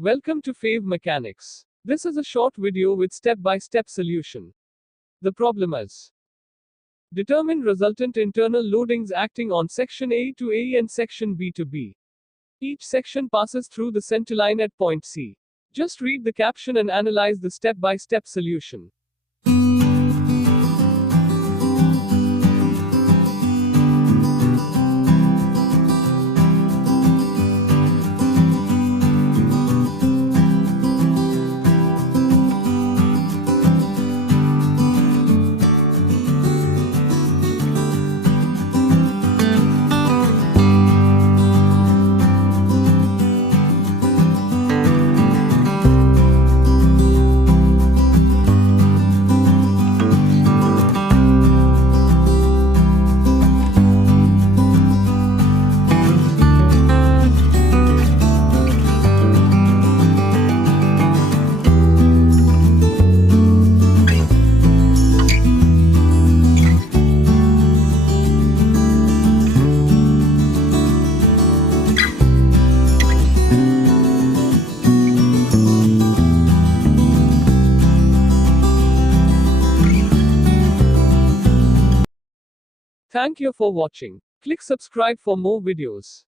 Welcome to Fave Mechanics. This is a short video with step-by-step solution. The problem is: determine resultant internal loadings acting on section A to A and section B to B. Each section passes through the centerline at point C. Just read the caption and analyze the step-by-step solution. Thank you for watching. Click subscribe for more videos.